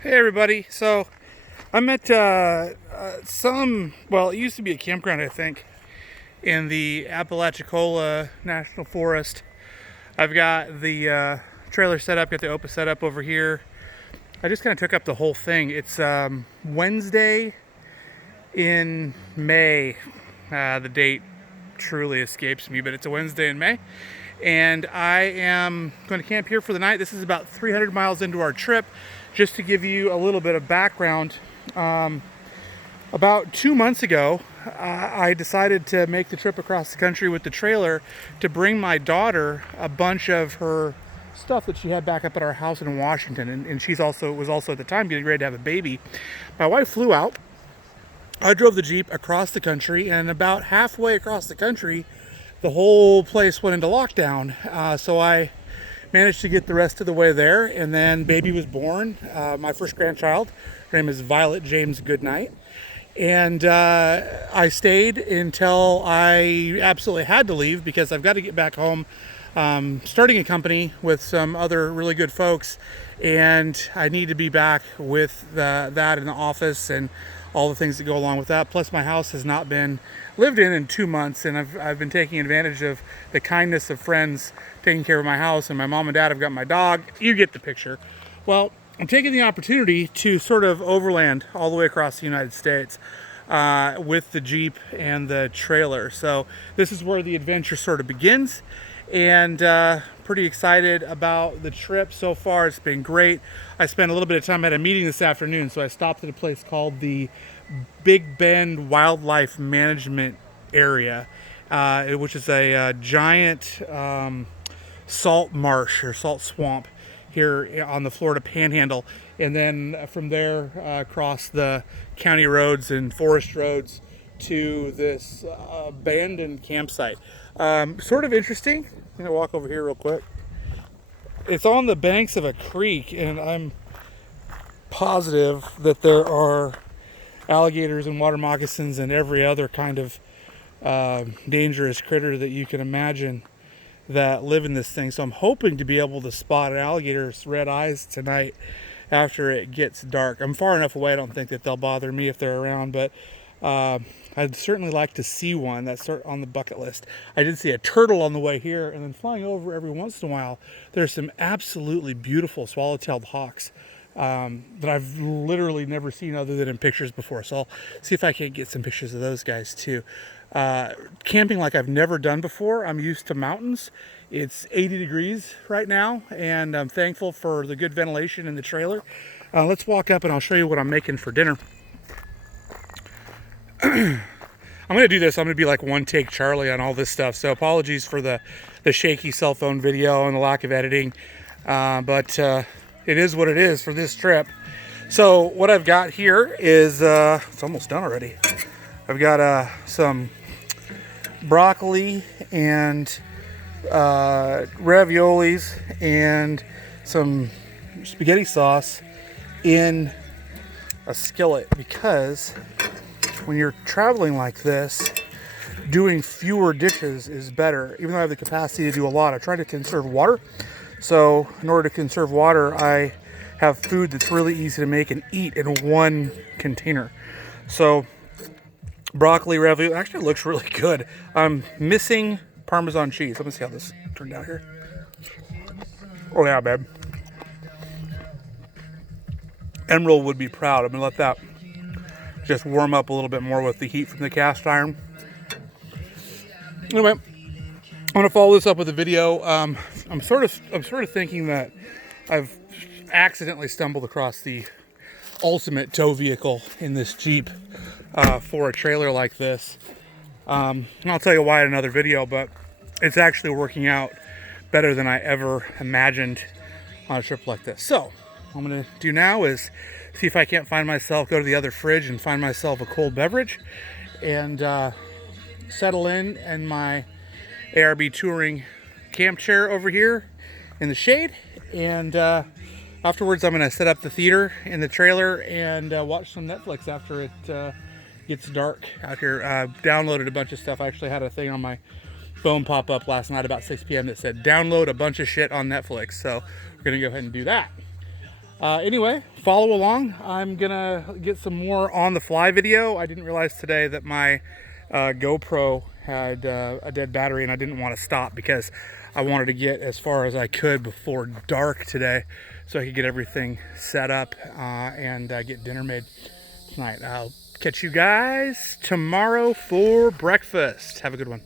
Hey everybody, so I'm at well, it used to be a campground, I think, in the Apalachicola National Forest. I've got the trailer set up, got the Opus set up over here. I just kind of took up the whole thing. It's Wednesday in May. The date truly escapes me, but it's a Wednesday in May. And I am going to camp here for the night. This is about 300 miles into our trip. Just to give you a little bit of background, about 2 months ago, I decided to make the trip across the country with the trailer to bring my daughter a bunch of her stuff that she had back up at our house in Washington, and she's also was also at the time getting ready to have a baby. My wife flew out. I drove the Jeep across the country, and about halfway across the country, the whole place went into lockdown. So I managed to get the rest of the way there, and then baby was born. My first grandchild. Her name is Violet James Goodnight. And I stayed until I absolutely had to leave because I've got to get back home, starting a company with some other really good folks, and I need to be back with that in the office and all the things that go along with that. Plus, my house has not been lived in 2 months, and I've been taking advantage of the kindness of friends taking care of my house, and my mom and dad have got my dog. You get the picture. Well, I'm taking the opportunity to sort of overland all the way across the United States with the Jeep and the trailer. So this is where the adventure sort of begins, and pretty excited about the trip so far. It's been great. I spent a little bit of time at a meeting this afternoon, so I stopped at a place called the Big Bend Wildlife Management Area, which is a giant salt marsh or salt swamp here on the Florida Panhandle, and then from there across the county roads and forest roads to this abandoned campsite. Sort of interesting. I'm gonna walk over here real quick. It's on the banks of a creek, and I'm positive that there are alligators and water moccasins and every other kind of dangerous critter that you can imagine that live in this thing. So I'm hoping to be able to spot an alligator's red eyes tonight after it gets dark. I'm far enough away, I don't think that they'll bother me if they're around, but I'd certainly like to see one. That's sort of on the bucket list. I did see a turtle on the way here, and then flying over every once in a while, there's some absolutely beautiful swallow-tailed hawks that I've literally never seen other than in pictures before. So I'll see if I can get some pictures of those guys too. Camping like I've never done before. I'm used to mountains. It's 80 degrees right now, and I'm thankful for the good ventilation in the trailer. Let's walk up and I'll show you what I'm making for dinner. I'm going to do this. I'm going to be like one take Charlie on all this stuff. So apologies for the shaky cell phone video and the lack of editing. But it is what it is for this trip. So what I've got here is, it's almost done already. I've got some broccoli and raviolis and some spaghetti sauce in a skillet, because when you're traveling like this, doing fewer dishes is better. Even though I have the capacity to do a lot, I try to conserve water. So in order to conserve water, I have food that's really easy to make and eat in one container. So broccoli ravioli actually looks really good. I'm missing Parmesan cheese. Let me see how this turned out here. Oh yeah, babe. Emerald would be proud. I'm gonna let that just warm up a little bit more with the heat from the cast iron. Anyway, I'm gonna follow this up with a video. I'm sort of thinking that I've accidentally stumbled across the ultimate tow vehicle in this Jeep for a trailer like this. And I'll tell you why in another video, but it's actually working out better than I ever imagined on a trip like this. So what I'm gonna do now is see if I can't find myself, go to the other fridge and find myself a cold beverage, and settle in my ARB touring camp chair over here in the shade. And afterwards I'm gonna set up the theater in the trailer and watch some Netflix after it gets dark out here. Downloaded a bunch of stuff. I actually had a thing on my phone pop up last night about 6 p.m. that said download a bunch of shit on Netflix. So we're gonna go ahead and do that. Anyway, follow along. I'm gonna get some more on the fly video. I didn't realize today that my GoPro had a dead battery, and I didn't want to stop because I wanted to get as far as I could before dark today so I could get everything set up and get dinner made tonight. I'll catch you guys tomorrow for breakfast. Have a good one.